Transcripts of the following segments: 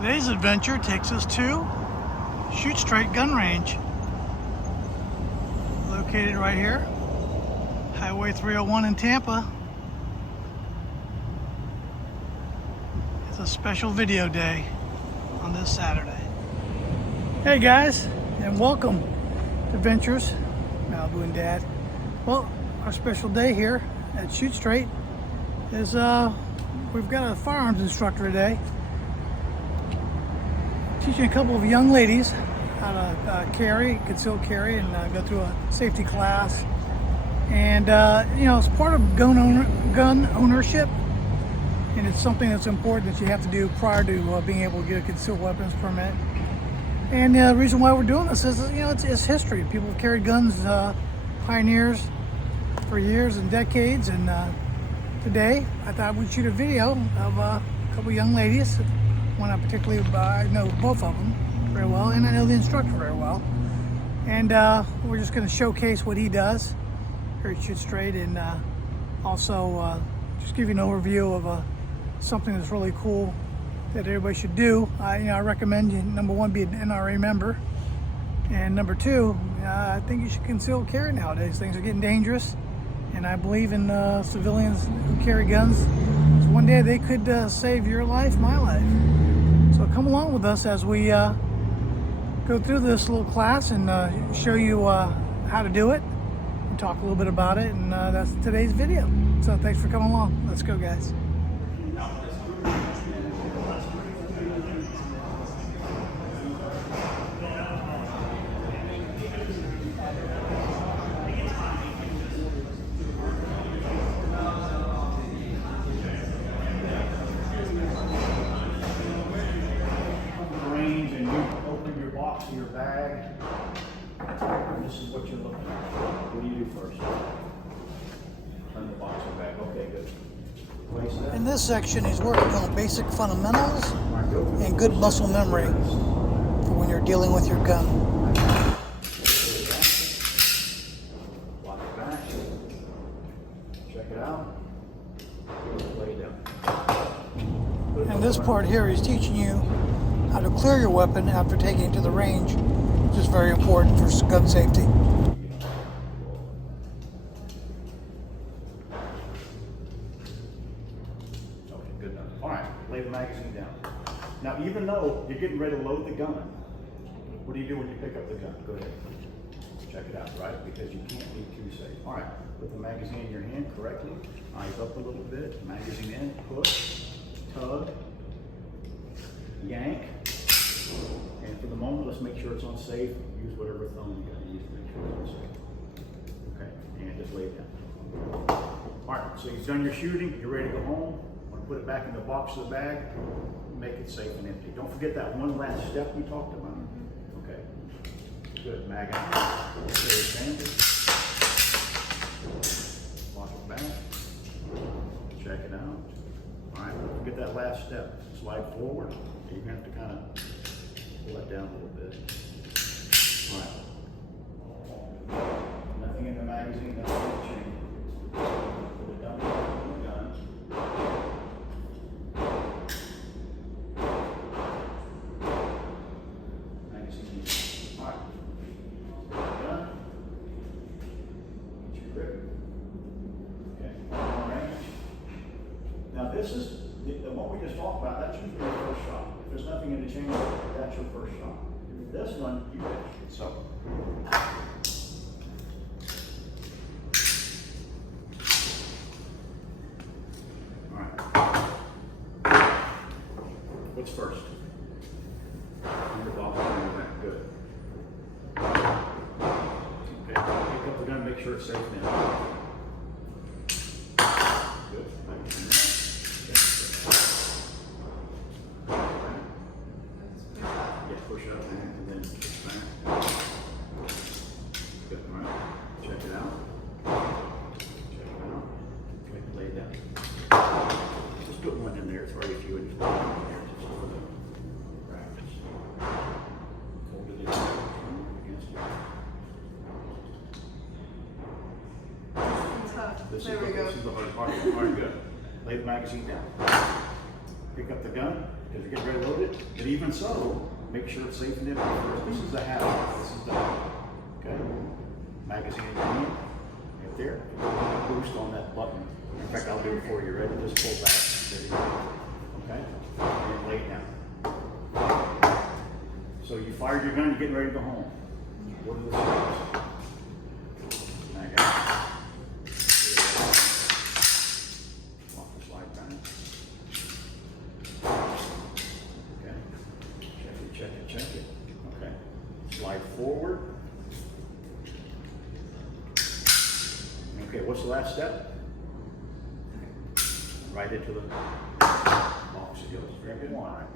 Today's adventure takes us to Shoot Straight Gun Range, located right here, Highway 301 in Tampa. It's a special video day on this Saturday. Hey guys, and welcome to Ventures, Malibu and Dad. Well, our special day here at Shoot Straight is we've got a firearms instructor today, teaching a couple of young ladies how to conceal carry, and go through a safety class. And you know, it's part of gun ownership, and it's something that's important that you have to do prior to being able to get a concealed weapons permit. And the reason why we're doing this is, you know, it's history. People have carried guns, pioneers, for years and decades. And today, I thought we'd shoot a video of a couple young ladies. One I particularly, I know both of them very well, and I know the instructor very well. And we're just going to showcase what he does here at Shoot Straight, and also just give you an overview of something that's really cool that everybody should do. I recommend you, number one, be an NRA member, and number two, I think you should conceal carry nowadays. Things are getting dangerous, and I believe in civilians who carry guns. So one day they could save your life, my life. So come along with us as we go through this little class and show you how to do it and talk a little bit about it, and that's today's video. So thanks for coming along. Let's go, guys. Your bag, and this is what you're looking at. What do you do first? Turn the box or bag. Okay, good. Place that. In this section, he's working on basic fundamentals and good muscle memory for when you're dealing with your gun. Lock it back. Check it out. Lay it down. And this part here, he's teaching you how to clear your weapon after taking it to the range, which is very important for gun safety. Okay, good enough. All right, lay the magazine down. Now, even though you're getting ready to load the gun, what do you do when you pick up the gun? Go ahead. Check it out, right? Because you can't be too safe. All right, put the magazine in your hand correctly. Eyes up a little bit. Magazine in, push, tug, yank. And for the moment, let's make sure it's on safe. Use whatever thumb you got to use to make sure it's on safe. Okay, and just lay it down. All right, so you've done your shooting. You're ready to go home. Want to put it back in the box of the bag. Make it safe and empty. Don't forget that one last step we talked about. Okay, good. Mag out. Very standard. Lock it back. Check it out. All right, don't forget that last step. Slide forward. You're going to have to kind of pull that down a little bit. All right. Nothing in the magazine, nothing in the chain. Put it down in the gun. Magazine. All right. Done. Get your grip. Okay. Long range. Now this is what we just talked about. That's usually your first shot. If there's nothing in the chamber, that's your first shot. This one, you finish. So. All right. What's first? Your ball on your back. Good. Okay. Pick up the gun. Make sure it's safe now. Good. Push up and then push back. Good, all right. Check it out. Check it out. Okay, lay it down. Just put one in there. It's already a few inches in there just for the practice. Hold it against you. There we go. This is the hard part. All right, good. Lay the magazine down. Pick up the gun. because you're getting ready to load it. But even so, make sure it's safe and empty first. This is the habit. This is the habit. Okay? Magazine again. Right there. Boost on that button. In fact, I'll do it for you. Ready? Just pull back. There you go. Okay? And lay it down. So you fired your gun, you're getting ready to go home. What are the steps? I got it. Lock the slide down. Okay. Check it. Okay. Slide forward. Okay, what's the last step? Right into the box it goes. Very good. One.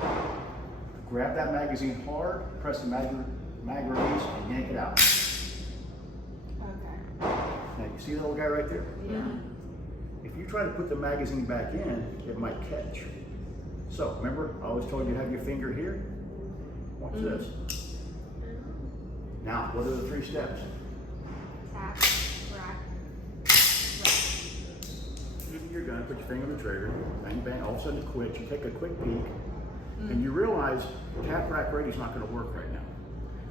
Grab that magazine hard, press the mag release, and yank it out. Okay. Now you see the little guy right there? Yeah. If you try to put the magazine back in, it might catch. So remember, I always told you to have your finger here. Watch this. Now, what are the 3 steps? Tap, rack, Using your gun, put your finger on the trigger, bang, bang, all of a sudden it quits. You take a quick peek, and you realize tap, rack, ready is not going to work right now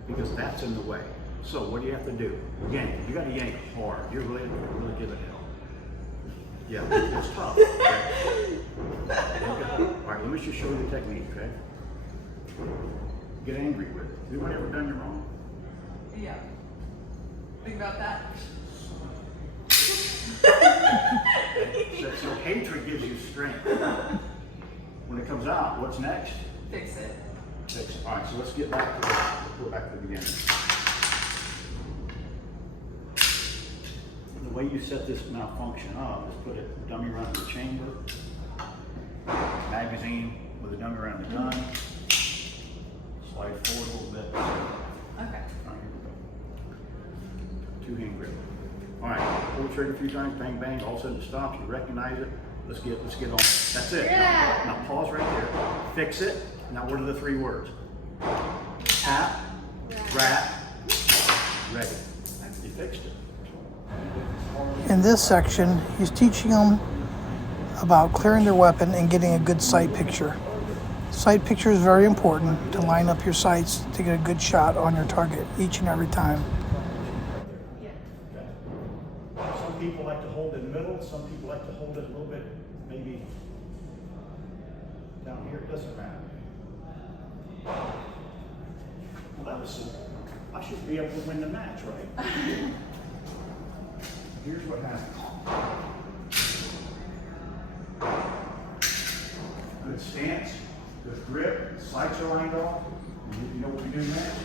because that's in the way. So what do you have to do? Yank. You got to yank hard. You're really give it hell. Yeah, it's tough. Okay? All right, let me just show you the technique. Okay. Get angry with it. Has anyone ever done you wrong? Yeah. Think about that. So hatred gives you strength. When it comes out, what's next? Fix it. Fix it. All right, so let's get back to go back to the beginning. The way you set this malfunction up is put a dummy around the chamber, magazine with a dummy around the gun, slide forward a little bit. Okay. All right, here we go. 2-hand grip. All right, pull the trigger a few times, bang, bang, all of a sudden it stops, you recognize it. Let's get on. That's it. Yeah. Now pause right there. Fix it. Now what are the 3 words? Tap, rat, ready. You fixed it. In this section, he's teaching them about clearing their weapon and getting a good sight picture. Sight picture is very important to line up your sights to get a good shot on your target each and every time. Some people like to hold it in the middle, some people like to hold it a little bit, maybe down here, it doesn't matter. Well, that was simple. I should be able to win the match, right? Here's what happens. Good stance, good grip, sights are lined off. You know what we do next?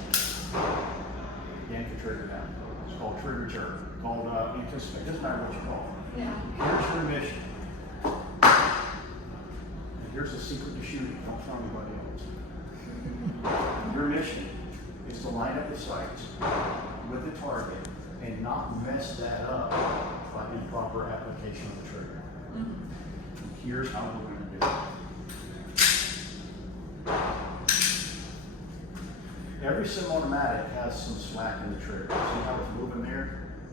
Yank the trigger down. It's called trigger jerk. Called anticipate. Doesn't matter what you call it. Yeah. Here's your mission. And here's the secret to shooting. Don't tell anybody else. Your mission is to line up the sights with the target and not mess that up by improper application of the trigger. Here's how we're going to do it. Every semi-automatic has some slack in the trigger. See how it's moving there?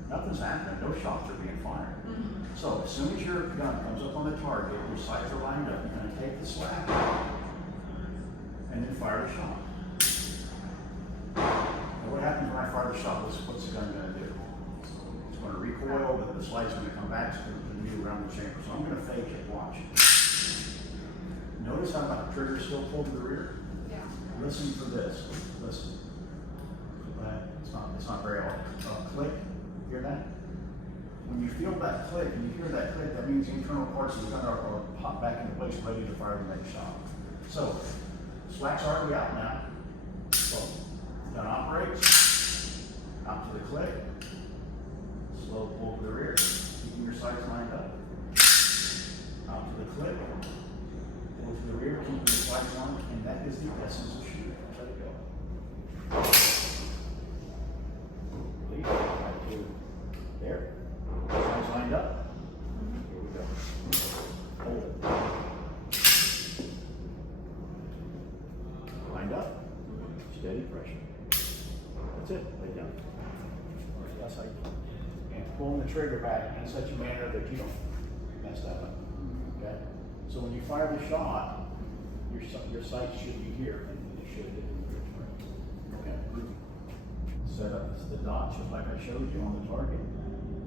Nothing's happening. No shots are being fired. So as soon as your gun comes up on the target, your sights are lined up, you're going to take the slack and then fire the shot. Now what happens when I fire the shot? What's the gun going to do? It's going to recoil, but the slight's going to come back, it's going to move around the chamber. So I'm going to fake it. Watch. Notice how my trigger is still pulled to the rear? Yeah. Listen for this. Listen. It's not very often. Click. Hear that? When you feel that click and you hear that click, that means the internal parts of the gun are popped back into place, ready to fire the next shot. So, slack's already out now. So, gun operates. Out to the click. Slow pull to the rear. Keeping your sights lined up. Out to the click. Pull to the rear, keeping your sights on, and that is the essence of shooting. Let it go. Release. Right to there. Sights lined up. Here we go. Hold it. Lined up. Steady pressure. That's it. Lay down. That's how you do it. And pulling the trigger back in such a manner that you don't mess that up. Okay? So when you fire the shot, Your sight should be here, and it should hit the frame. Okay, groovy. Set up the dots just like I showed you on the target.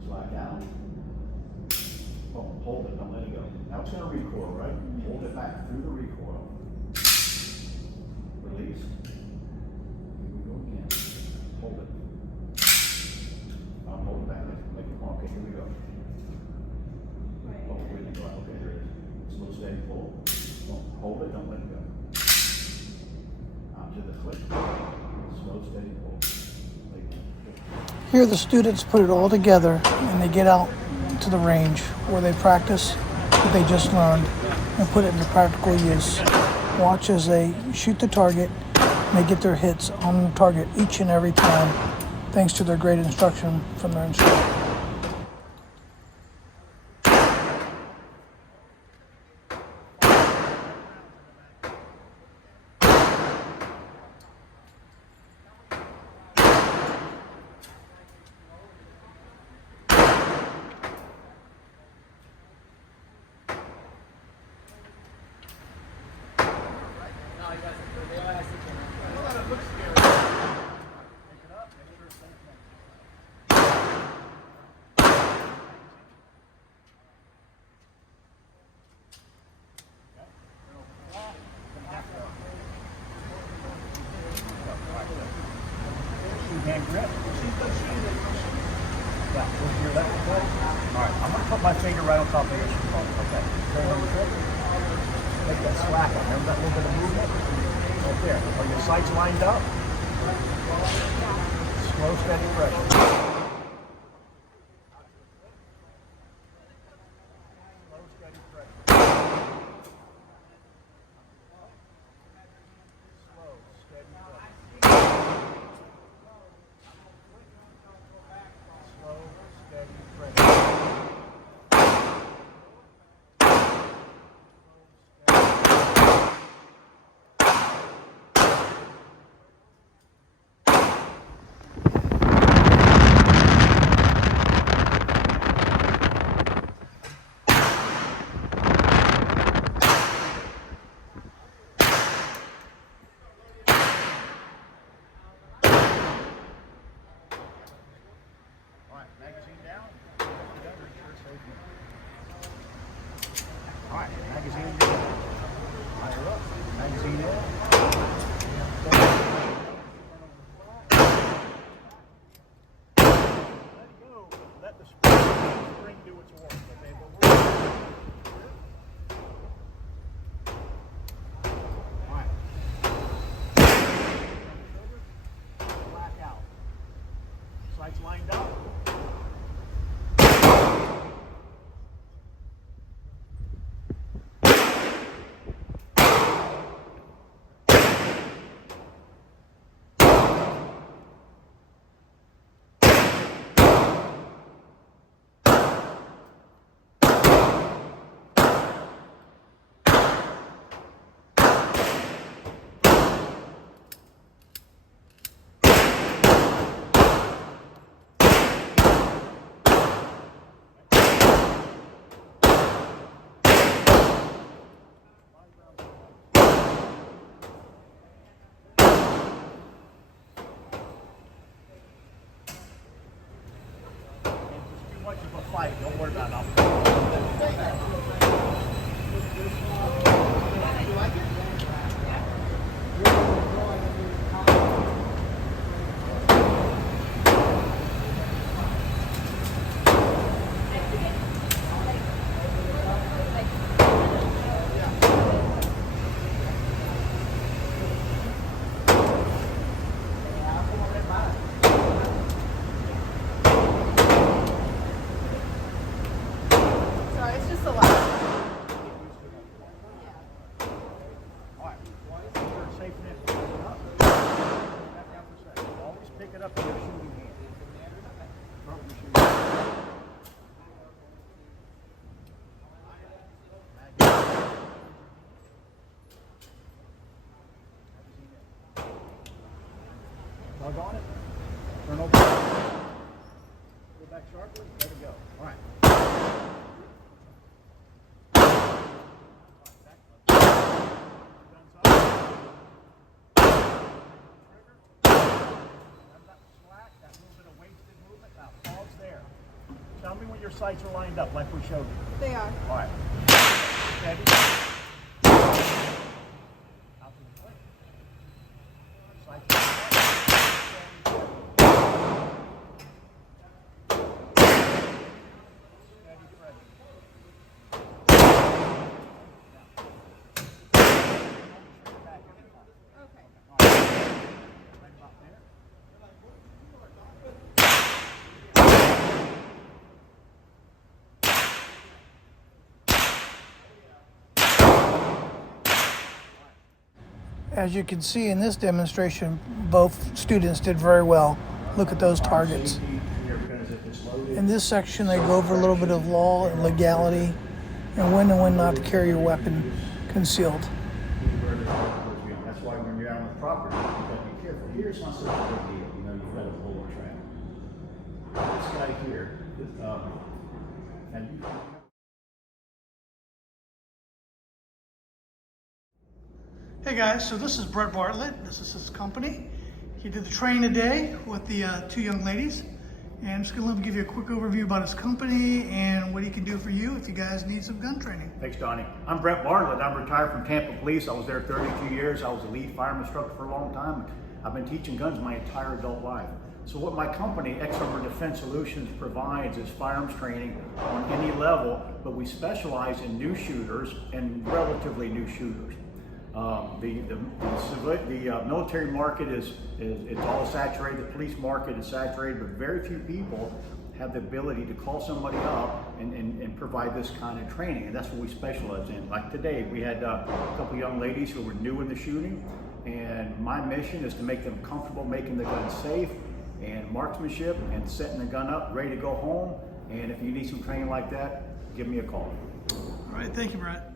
Slack out. Oh, hold it, don't let it go. Now it's going to recoil, right? Hold it back through the recoil. Release. Here we go again. Hold it. Hold it back. Make it more. Okay, here we go. Oh, where did it go? Okay, there it is. Slow, steady pull. Hold it, don't let it go. Onto the click. Slow, steady pull. Here the students put it all together and they get out to the range where they practice what they just learned and put it into practical use. Watch as they shoot the target and they get their hits on the target each and every time, thanks to their great instruction from their instructor. Hand grip. Yeah, we'll hear that one. All right, I'm going to put my finger right on top of your shoe bone. Okay. Make that slack on. Remember that little bit of movement? Right there. Are your sights lined up? Slow, steady pressure. Magazine down. All right, magazine down. Higher up. Magazine in. Let go. Let the spring do its work. Okay, but all right. Black out. Sights lined up. Fight. Don't worry about it. Pick it up with your shooting hand. Start with your shooting hand. Tug on it. Turn over. Go back sharply. Let it go. All right. Done your sights are lined up like we showed you. They are. All right. Steady. Out to the plate. Sights are lined up. Steady pressure. Back every time. Okay. All right. Right about there. As you can see in this demonstration, both students did very well. Look at those targets. In this section, they go over a little bit of law and legality and when not to carry your weapon concealed. That's why when you're out on the property, you got to be careful. Here, it's not such a big deal. You know, you've got a whole track. This guy here, and you. Hey guys, so this is Bret Bartlett. This is his company. He did the training today with the two young ladies. And I'm just going to give you a quick overview about his company and what he can do for you if you guys need some gun training. Thanks, Donnie. I'm Bret Bartlett. I'm retired from Tampa Police. I was there 32 years. I was a lead firearm instructor for a long time. I've been teaching guns my entire adult life. So what my company, Ex Umbra Defense Solutions, provides is firearms training on any level, but we specialize in new shooters and relatively new shooters. The military market is it's all saturated. The police market is saturated, but very few people have the ability to call somebody up and provide this kind of training, and that's what we specialize in. Like today, we had a couple young ladies who were new in the shooting, and my mission is to make them comfortable making the gun safe and marksmanship and setting the gun up, ready to go home. And if you need some training like that, give me a call. All right, thank you, Bret.